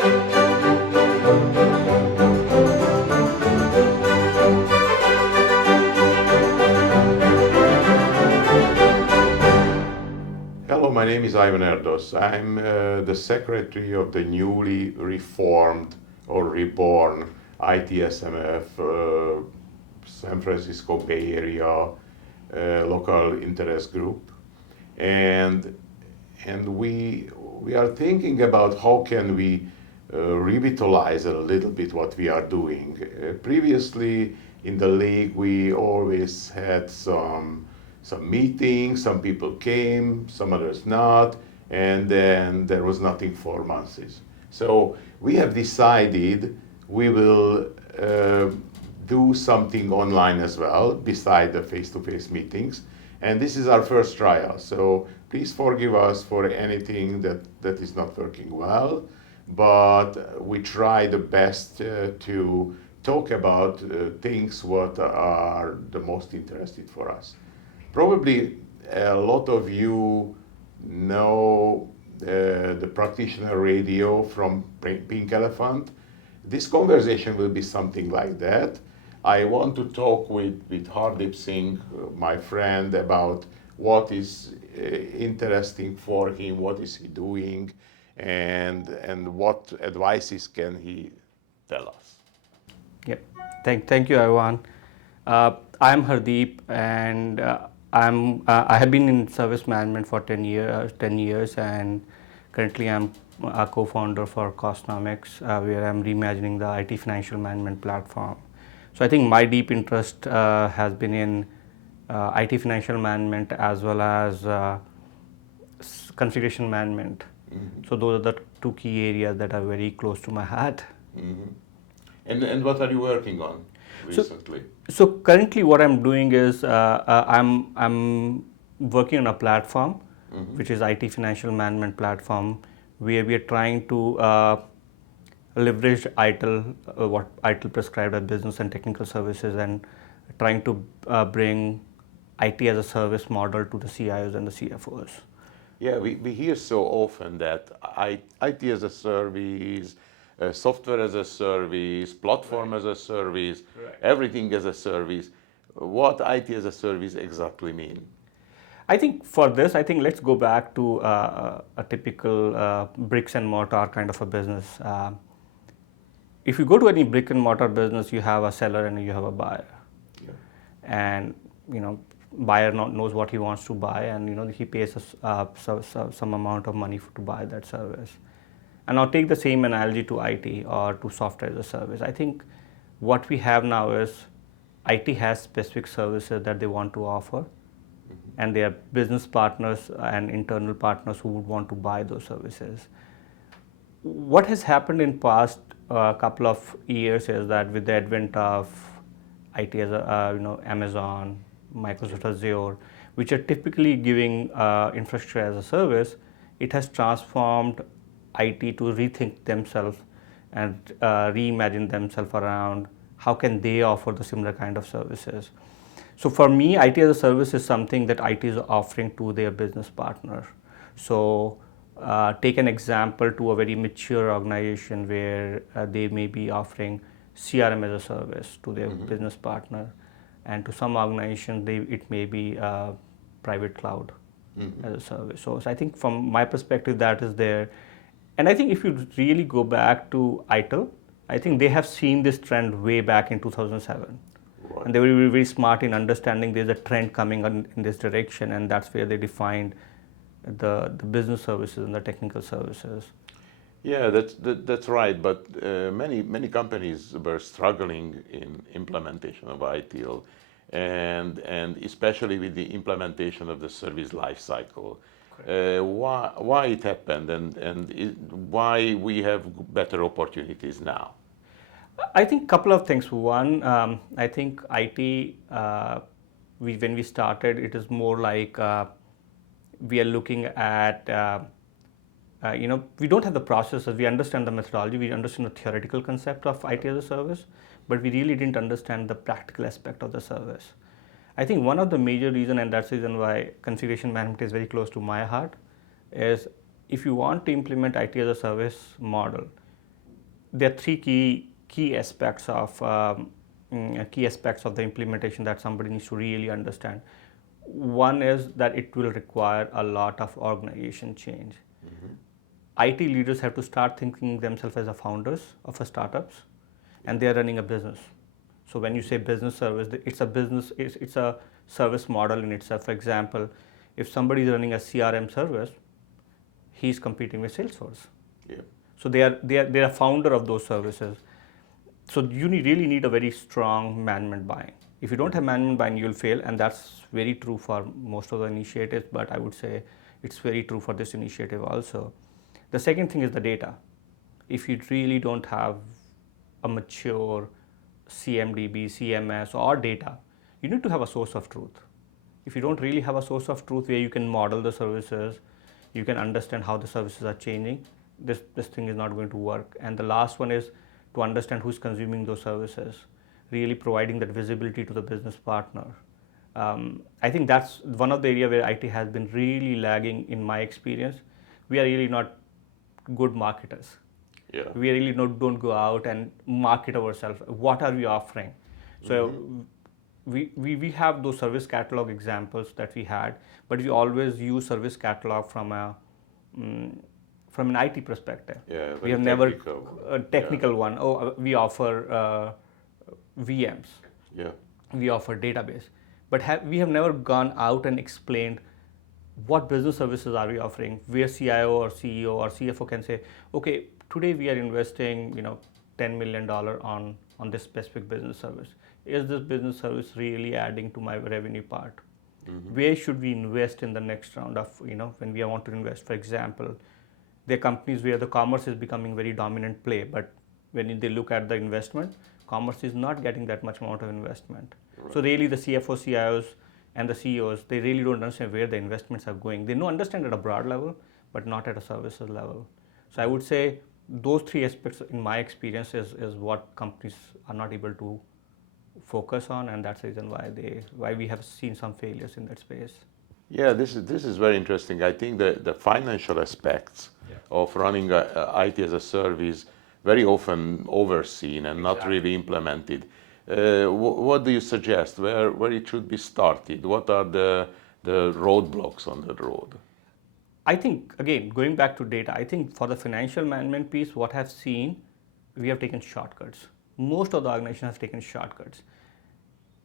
Hello, my name is Erdos. I'm the secretary of the newly reformed or reborn itSMF San Francisco Bay Area local interest group, and we are thinking about how can we revitalize a little bit what we are doing. Previously in the league, we always had some meetings. Some people came, some others not, and then there was nothing for months. So we have decided we will do something online as well, beside the face-to-face meetings. And this is our first trial. So please forgive us for anything that is not working well. But we try the best to talk about things what are the most interested for us. Probably a lot of you know the practitioner radio from Pink Elephant. This conversation will be something like that. I want to talk with Hardeep Singh, my friend, about what is interesting for him, what is he doing, and what advices can he tell us. Yep. Thank you, Ivan. I'm Hardeep, and I have been in service management for 10 years, and currently I'm a co-founder for Costnomics, where I'm reimagining the IT financial management platform. So I think my deep interest has been in IT financial management as well as configuration management. Mm-hmm. So those are the two key areas that are very close to my heart. Mm-hmm. And what are you working on recently? So currently what I'm doing is I'm working on a platform, mm-hmm. which is IT financial management platform, where we are trying to leverage ITIL, what ITIL prescribed as business and technical services, and trying to bring IT as a service model to the CIOs and the CFOs. Yeah, we hear so often that IT as a service, software as a service, platform as a service, everything as a service. What IT as a service exactly mean? I think for this, let's go back to a typical bricks and mortar kind of a business. If you go to any brick and mortar business, you have a seller and you have a buyer. Yeah. And buyer knows what he wants to buy, and he pays some amount of money to buy that service. And I'll take the same analogy to IT or to software as a service. I think what we have now is IT has specific services that they want to offer, mm-hmm. and they are business partners and internal partners who would want to buy those services. What has happened in past couple of years is that with the advent of IT as Amazon, Microsoft Azure, which are typically giving infrastructure as a service, it has transformed IT to rethink themselves and reimagine themselves around how can they offer the similar kind of services. So for me, IT as a service is something that IT is offering to their business partner. So take an example to a very mature organization where they may be offering CRM as a service to their mm-hmm. business partner, and to some organizations it may be private cloud mm-hmm. as a service. So I think from my perspective that is there. And I think if you really go back to ITIL, I think they have seen this trend way back in 2007. Right. And they were very smart in understanding there's a trend coming in this direction, and that's where they defined the business services and the technical services. Yeah, that's right. But many companies were struggling in implementation of ITIL, and especially with the implementation of the service life cycle. Why it happened, and why we have better opportunities now? I think a couple of things. One, I think IT, when we started, it is more like we are looking at, we don't have the processes, we understand the methodology, we understand the theoretical concept of IT as a service, but we really didn't understand the practical aspect of the service. I think one of the major reasons, and that's the reason why configuration management is very close to my heart, is if you want to implement IT as a service model, there are three key aspects of the implementation that somebody needs to really understand. One is that it will require a lot of organization change. IT leaders have to start thinking themselves as a founders of a startups, and they are running a business. So when you say business service, it's a business, it's a service model in itself. For example, if somebody is running a CRM service, he's competing with Salesforce. Yeah. So they are a founder of those services. So you really need a very strong management buy-in. If you don't have management buy-in, you'll fail, and that's very true for most of the initiatives, but I would say it's very true for this initiative also. The second thing is the data. If you really don't have a mature CMDB, CMS, or data, you need to have a source of truth. If you don't really have a source of truth where you can model the services, you can understand how the services are changing, this thing is not going to work. And the last one is to understand who's consuming those services, really providing that visibility to the business partner. I think that's one of the areas where IT has been really lagging in my experience. We are really not good marketers. Yeah. We really don't go out and market ourselves. What are we offering? So we have those service catalog examples that we had, but we always use service catalog from an IT perspective. Yeah, We have never a technical one. Oh, we offer VMs. Yeah. We offer database, but we have never gone out and explained what business services are we offering, where CIO or CEO or CFO can say, okay, today we are investing, $10 million on this specific business service. Is this business service really adding to my revenue part? Where should we invest in the next round of, when we want to invest? For example, there are companies where the commerce is becoming very dominant play, but when they look at the investment, commerce is not getting that much amount of investment. Right. So really the CFO, CIOs, and the CEOs, they really don't understand where the investments are going. They understand at a broad level, but not at a services level. So I would say those three aspects, in my experience, is what companies are not able to focus on, and that's the reason why we have seen some failures in that space. Yeah, this is very interesting. I think the financial aspects of running IT as a service very often overseen and not really implemented. What do you suggest? Where it should be started? What are the roadblocks on the road? I think, again, going back to data, I think for the financial management piece, what I've seen, we have taken shortcuts. Most of the organizations have taken shortcuts.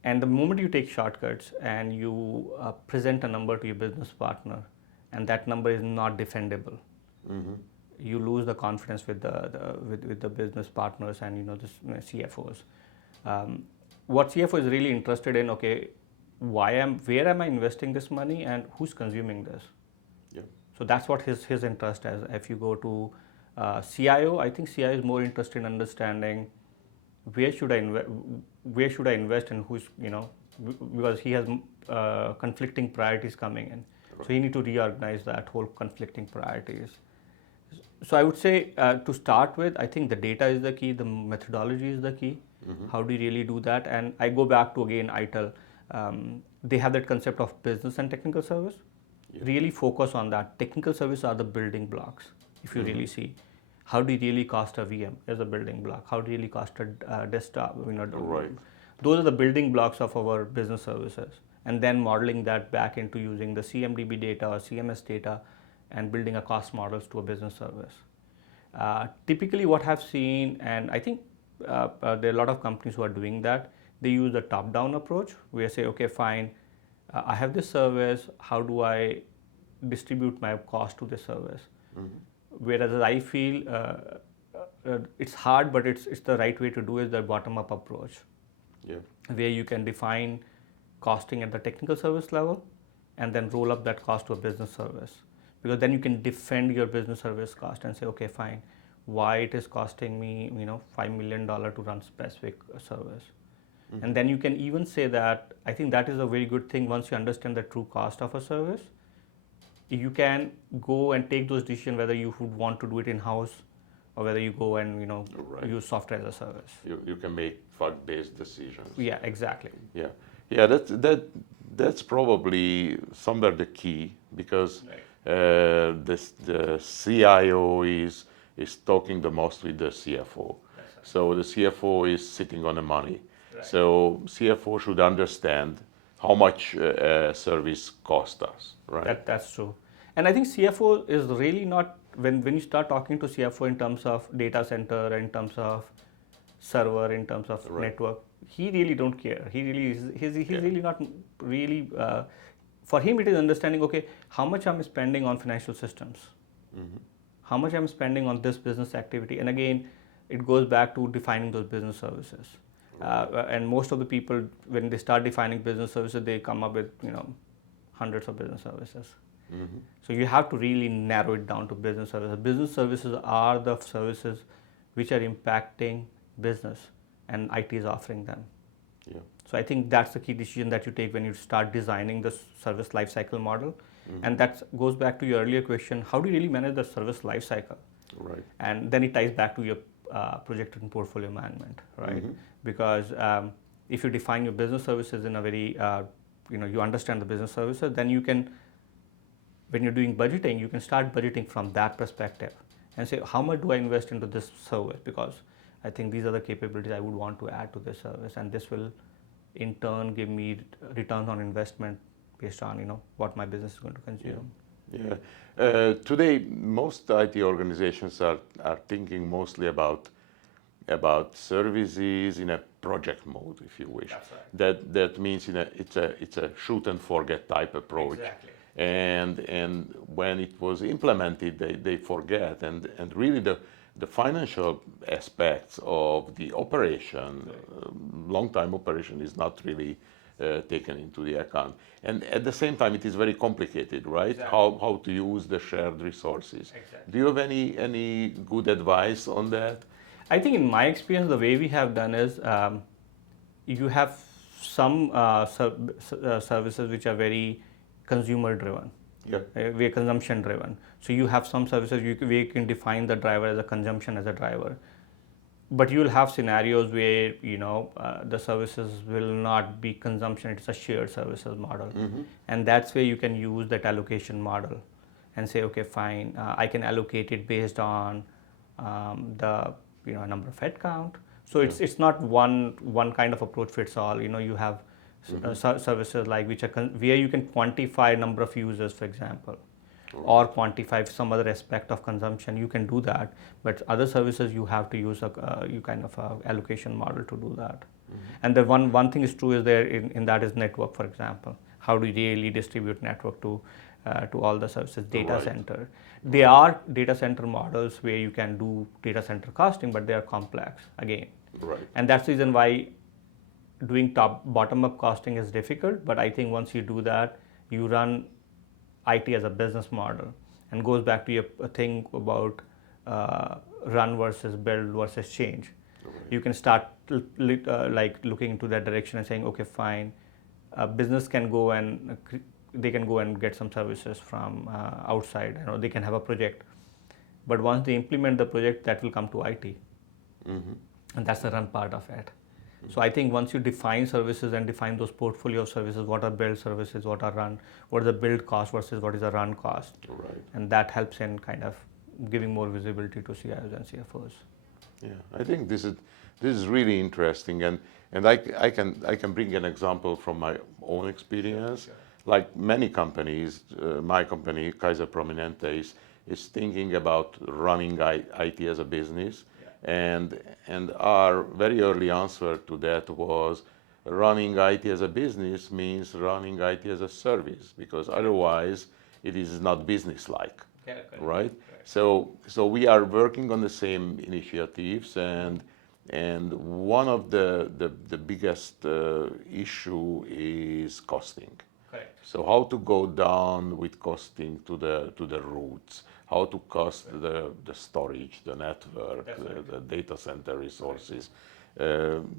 And the moment you take shortcuts and you present a number to your business partner, and that number is not defendable, you lose the confidence with the business partners and the CFOs. What CFO is really interested in, okay, where am I investing this money and who's consuming this? Yeah. So that's what his interest is. If you go to CIO, I think CIO is more interested in understanding where should I invest and who's, because he has conflicting priorities coming in. Right. So he need to reorganize that whole conflicting priorities. So I would say to start with, I think the data is the key, the methodology is the key. How do you really do that? And I go back to, again, ITIL. They have that concept of business and technical service. Yeah. Really focus on that. Technical service are the building blocks, if you really see. How do you really cost a VM as a building block? How do you really cost a desktop? Right. Those are the building blocks of our business services. And then modeling that back into using the CMDB data or CMS data and building a cost models to a business service. Typically what I've seen, and I think there are a lot of companies who are doing that, they use the top-down approach where say, okay, fine, I have this service, how do I distribute my cost to this service? Whereas I feel it's hard, but it's the right way to do is the bottom-up approach. Yeah. Where you can define costing at the technical service level and then roll up that cost to a business service. Because then you can defend your business service cost and say, okay, fine, why it is costing me, $5 million to run specific service. And then you can even say that, I think that is a very good thing once you understand the true cost of a service. You can go and take those decisions whether you would want to do it in-house or whether you go and right. use software as a service. You can make fact-based decisions. Yeah, exactly. Yeah. That's probably somewhere the key because right. The CIO is is talking the most with the CFO. So the CFO is sitting on the money. So CFO should understand how much service cost us, right? That's true. And I think CFO is really not, when you start talking to CFO in terms of data center, in terms of server, in terms of network, he really don't care. He really is, he's really not really, for him it is understanding, okay, how much I'm spending on financial systems, how much I'm spending on this business activity. And again, it goes back to defining those business services. And most of the people, when they start defining business services, they come up with, hundreds of business services. So you have to really narrow it down to business services. Business services are the services which are impacting business, and IT is offering them. Yeah. So I think that's the key decision that you take when you start designing the service lifecycle model. And that goes back to your earlier question, how do you really manage the service lifecycle? Right. And then it ties back to your project and portfolio management, right? Because if you define your business services in a very, you understand the business services, then you can, when you're doing budgeting, you can start budgeting from that perspective and say, how much do I invest into this service? Because I think these are the capabilities I would want to add to this service, and this will in turn give me returns on investment based on what my business is going to consume. Yeah. Today, most IT organizations are thinking mostly about services in a project mode, if you wish. That's right. That means it's a shoot and forget type approach. Exactly. And when it was implemented, they forget, and really the financial aspects of the operation, long time operation, is not really taken into the account. And at the same time, it is very complicated, right? Exactly. How to use the shared resources. Exactly. Do you have any good advice on that? I think in my experience, the way we have done is you have some services which are very consumer driven. Yeah. We are consumption driven. So you have some services where you can define the driver as a consumption as a driver. But you will have scenarios where the services will not be consumption; it's a shared services model, and that's where you can use that allocation model, and say, okay, fine, I can allocate it based on the number of head count. So it's not one kind of approach fits all. You have services like which are where you can quantify number of users, for example, or quantify some other aspect of consumption. You can do that, but other services you have to use a allocation model to do that. And the one thing is true is there in that is network, for example. How do you really distribute network to all the services? Data center. There are data center models where you can do data center costing, but they are complex again. Right. And that's the reason why doing bottom-up costing is difficult. But I think once you do that, you run IT as a business model, and goes back to your thing about run versus build versus change. Right. You can start looking into that direction and saying, okay, fine, business can go and they can go and get some services from outside. They can have a project, but once they implement the project, that will come to IT, and that's the run part of it. So I think once you define services and define those portfolio of services, what are build services, what are run, what is the build cost versus what is the run cost, Right. and that helps in kind of giving more visibility to CIOs and CFOs. Yeah, I think this is really interesting, and I can bring an example from my own experience. Sure. Like many companies, my company Kaiser Prominente is thinking about running IT as a business. And our very early answer to that was running IT as a business means running IT as a service, because otherwise it is not business-like, right? So we are working on the same initiatives, and one of the biggest issue is costing. Correct. So how to go down with costing to the roots, how to cost the storage, the network, the data center resources,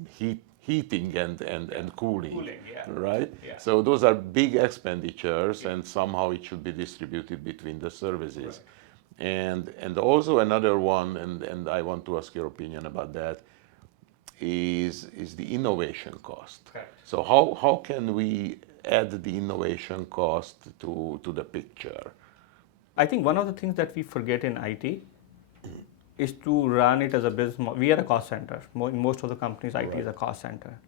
heating and cooling, right? Yeah. So those are big expenditures, and somehow it should be distributed between the services. Right. And also another one, and I want to ask your opinion about that, is the innovation cost. Correct. So how can we add the innovation cost to the picture? I think one of the things that we forget in IT is to run it as a business. We are a cost center. In most of the companies, IT is a cost center.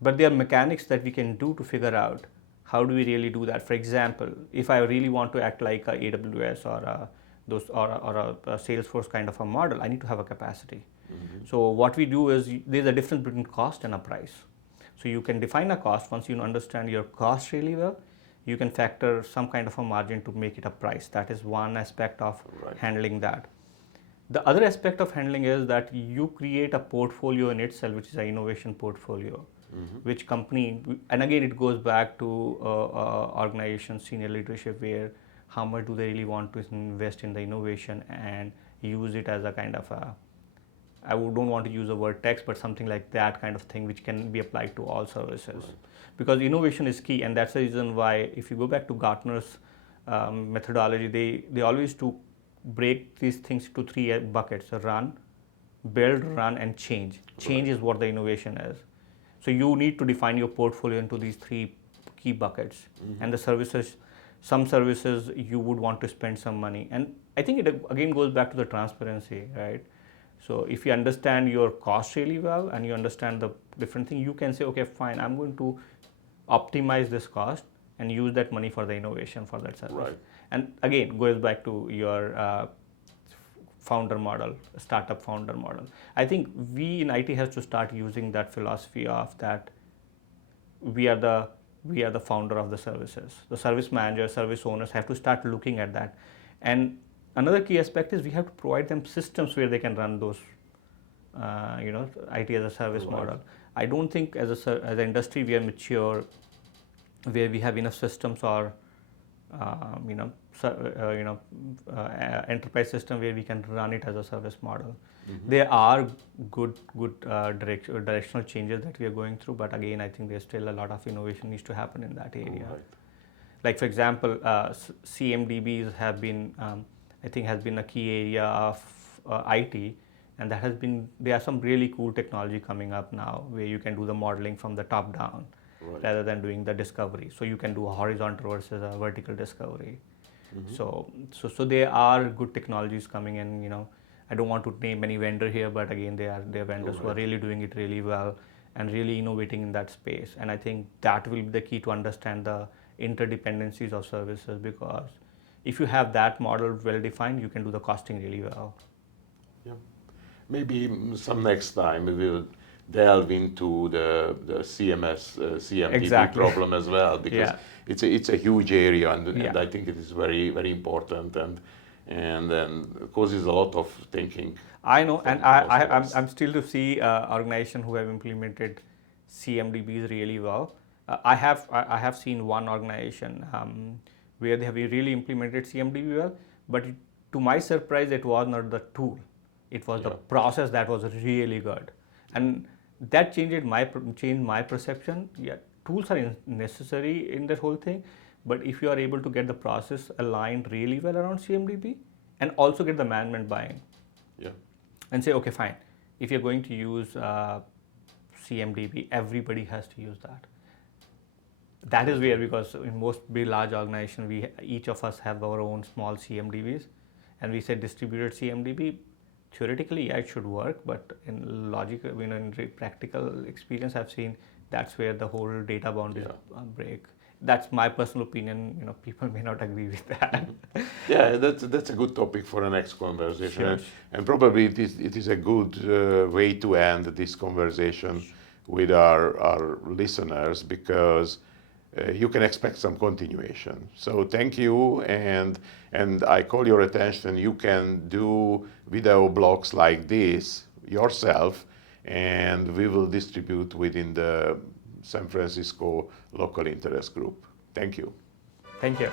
But there are mechanics that we can do to figure out how do we really do that. For example, if I really want to act like a AWS or a Salesforce kind of a model, I need to have a capacity. So what we do is there's a difference between cost and a price. So you can define a cost. Once you understand your cost really well, you can factor some kind of a margin to make it a price. That is one aspect of handling that. The other aspect of handling is that you create a portfolio in itself, which is an innovation portfolio, which company, and again it goes back to organization, senior leadership, where how much do they really want to invest in the innovation and use it as a kind of a, I don't want to use the word tax, but something like that kind of thing, which can be applied to all services. Because innovation is key, and that's the reason why, if you go back to Gartner's methodology, they always do break these things to three buckets: run, build, run, and change. Change is what the innovation is. So you need to define your portfolio into these three key buckets. And the services, some services you would want to spend some money. And I think it again goes back to the transparency, right? So if you understand your cost really well and you understand the different thing, you can say, okay, fine, I'm going to optimize this cost and use that money for the innovation for that service. And again, goes back to your founder model, startup founder model. I think we in IT has to start using that philosophy of that we are the founder of the services. The service manager, service owners have to start looking at that. And another key aspect is we have to provide them systems where they can run those, IT as a service model. I don't think as an industry we are mature, where we have enough systems or enterprise system where we can run it as a service model. There are good directional changes that we are going through, but again, I think there's still a lot of innovation needs to happen in that area. Like for example, CMDBs have been, I think, has been a key area of IT, and that has been, there are some really cool technology coming up now where you can do the modeling from the top down rather than doing the discovery. So you can do a horizontal versus a vertical discovery. So there are good technologies coming in. I don't want to name any vendor here, but again, there are vendors who are really doing it really well and really innovating in that space. And I think that will be the key to understand the interdependencies of services, because if you have that model well defined, you can do the costing really well. Yeah. Maybe some next time we will delve into the CMDB problem as well, because it's a huge area, and I think it is very, very important and causes a lot of thinking. I know, and I'm still to see organizations who have implemented CMDBs really well. I have seen one organization where they have really implemented CMDB well, but to my surprise, it was not the tool. It was the process that was really good, and that changed my perception. Yeah, tools are necessary in that whole thing, but if you are able to get the process aligned really well around CMDB, and also get the management buy-in, and say, okay, fine, if you're going to use CMDB, everybody has to use that. That is where, because in most big large organizations, each of us have our own small CMDBs, and we say distributed CMDB. Theoretically, yeah, it should work, but in logical, in practical experience, I've seen that's where the whole data boundaries break. That's my personal opinion. People may not agree with that. Yeah, that's a good topic for the next conversation, and probably it is a good way to end this conversation with our listeners, because you can expect some continuation. So thank you, and I call your attention, you can do video blogs like this yourself, and we will distribute within the San Francisco local interest group. Thank you. Thank you.